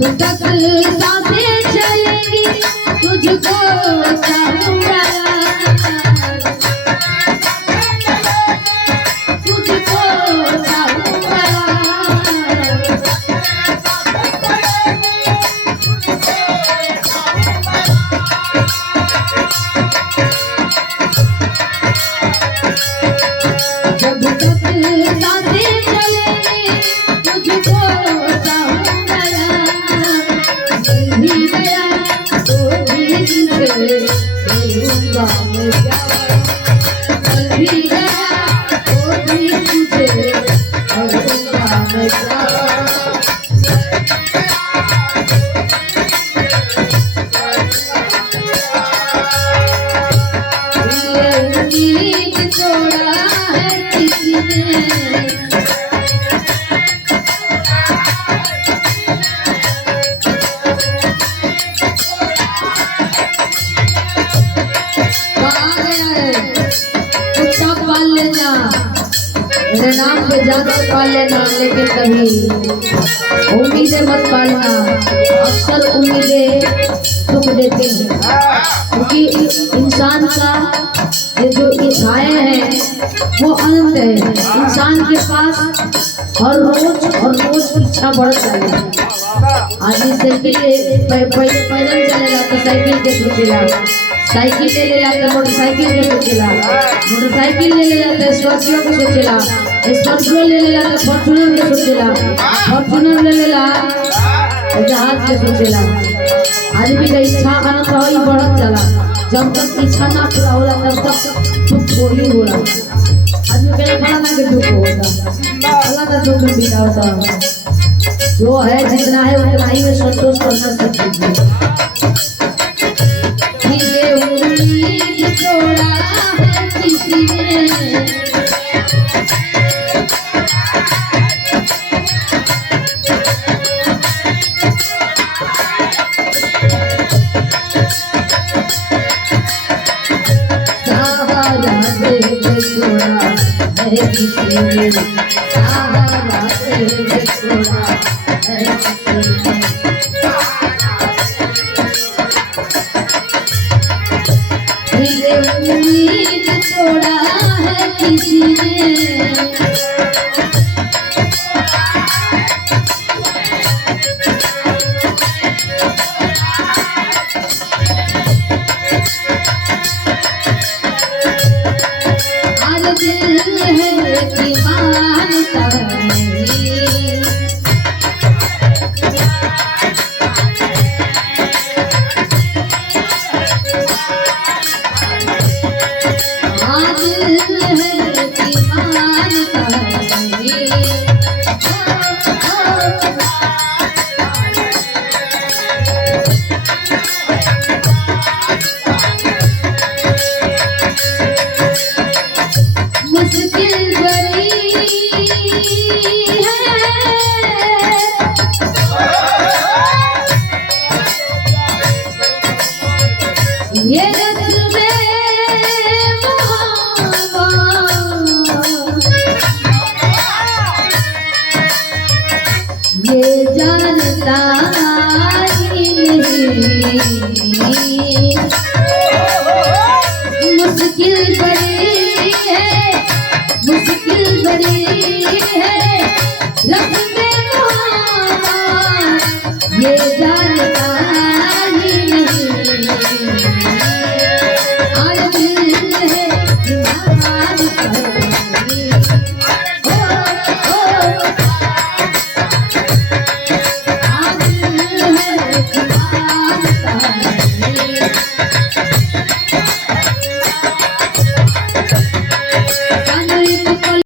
जब तक सांसें चलेंगी तुझको चाहूंगा, तुझको चाहूंगा। जब तक सांसें चलेंगी तुझको चाहूंगा, भी गया तो भी तुझे मिलूंगा मैं प्यार, भी गया तो भी तुझे मिलूंगा मैं प्यार। ये उम्मीद तोड़ा है किसी ने, कुत्ता पाल लेना, मेरे नाम पे जानवर पाल लेना, लेकिन कभी उम्मीदें मत पालना। अक्सर उम्मीदें दुख देते हैं, क्योंकि इंसान का ये जो इच्छाएं हैं वो अनंत है। इंसान के पास हर रोज इच्छा बढ़ जाती है। आदमी साइकिल पैदल चलेगा तो साइकिल के सोचेगा, साइकिल ले लेला तो मोटरसाइकिल के सोचेला, मोटरसाइकिल ले लेला तो स्कॉर्पियो के सोचेला, स्कॉर्पियो ले लेला तो फॉर्च्यूनर के सोचेला, फॉर्च्यूनर ले लेला तो जहाज के सोचेला। आदमी का इच्छा अनंत ही बढ़त जाला। जब तक इच्छा ना पूरा होला तब तक दुख हो ही होला। आदमी के फला ना के दुख होता, अल्लाह का दुख में बीता होता। जो है जितना है उतना ही में संतोष करना सीखिए। ये उम्मीद तोड़ा है किसी ने, सहारा दे छोड़ा है किसी ने, सहारा दे छोड़ा है किसी ने। ये उम्मीद तोड़ा है किसी ने, आज दिल है कि मानता नहीं, आज दिल है कि मानता नहीं। मुश्किल बड़ी है ये रस्मे मोहब्बत, ये जानता ही नहीं। मुश्किल बड़ी है, मुश्किल बड़ी है रस्म